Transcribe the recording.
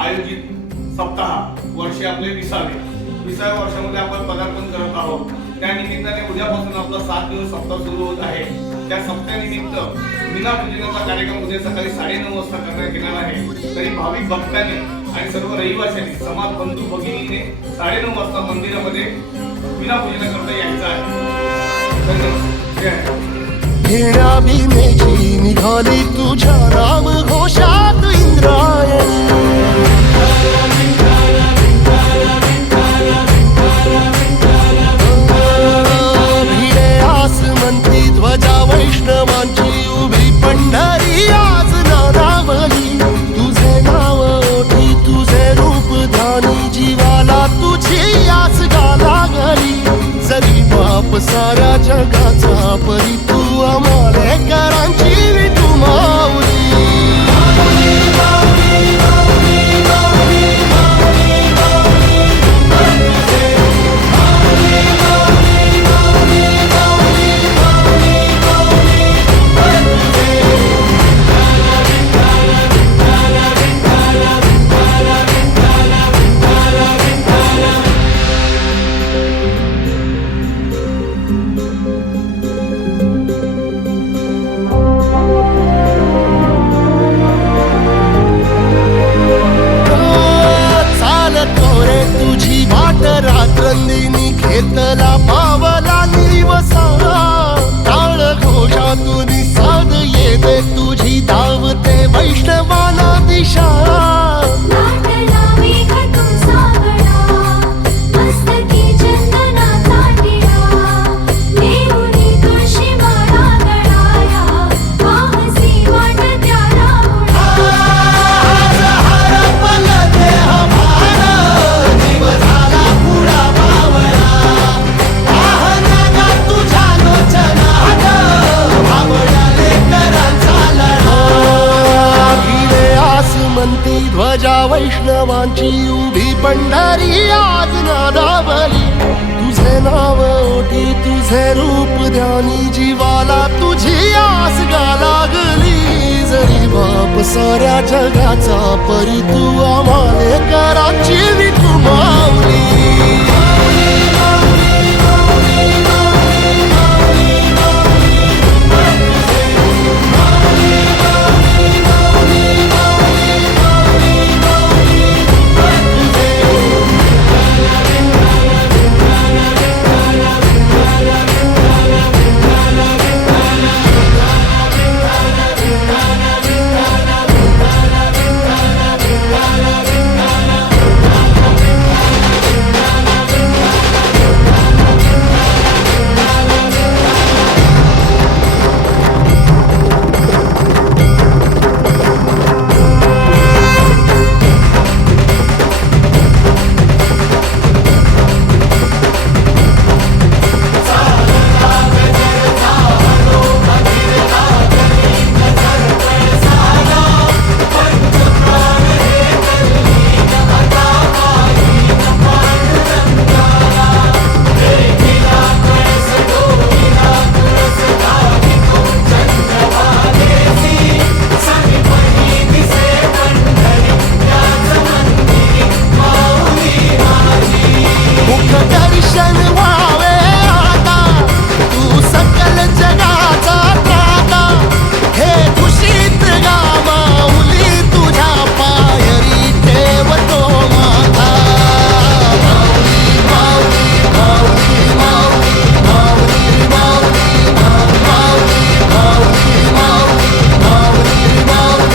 आयोजित सप्ताह वर्षे आपले 20व्या वर्षामध्ये आपण पदार्पण करत आहोत। त्या निमित्ताने उद्यापासून आपला 7 दिवस सप्ताह सुरू होत आहे। त्या सप्त्यानिमित्त मीना पूजनाचा कार्यक्रम उद्या सकाळी 9:30 वाजता करण्यात येणार आहे। तरी भाविक भक्तांनी आणि सर्व रहिवाशांनी समाज बंधू भगिनीने 9:30 वाजता मंदिरामध्ये मीना पूजन करता यायचं आहे। धन्यवाद। घेण्या भीमेची निघाली तुझ्या नाम घोषात इंद्रायणी। भिडे आसमंती ध्वजा वैष्णवांची उभी पंढरी आज नानावली। तुझे नाव ओठी तुझे रूप ध्यानी जीवाला तुझी आस गा लागली। जरी बाप साऱ्या जगाचा परी तू आमालेकरांची तू माऊली। रात्रंदिनी घेतला पावला निवसा। टाळ घोषातून साध येते तुझी धावते वैष्णवाला दिशा। ध्वजा वैष्णवांची उभी पंढरी आज नादावली। तुझे नाव ओठी तुझे रूप ध्यानी जीवाला तुझी आस गा लागली। जरी बाप साऱ्या जगाचा परी तू आमालेकरांची विठू माऊली।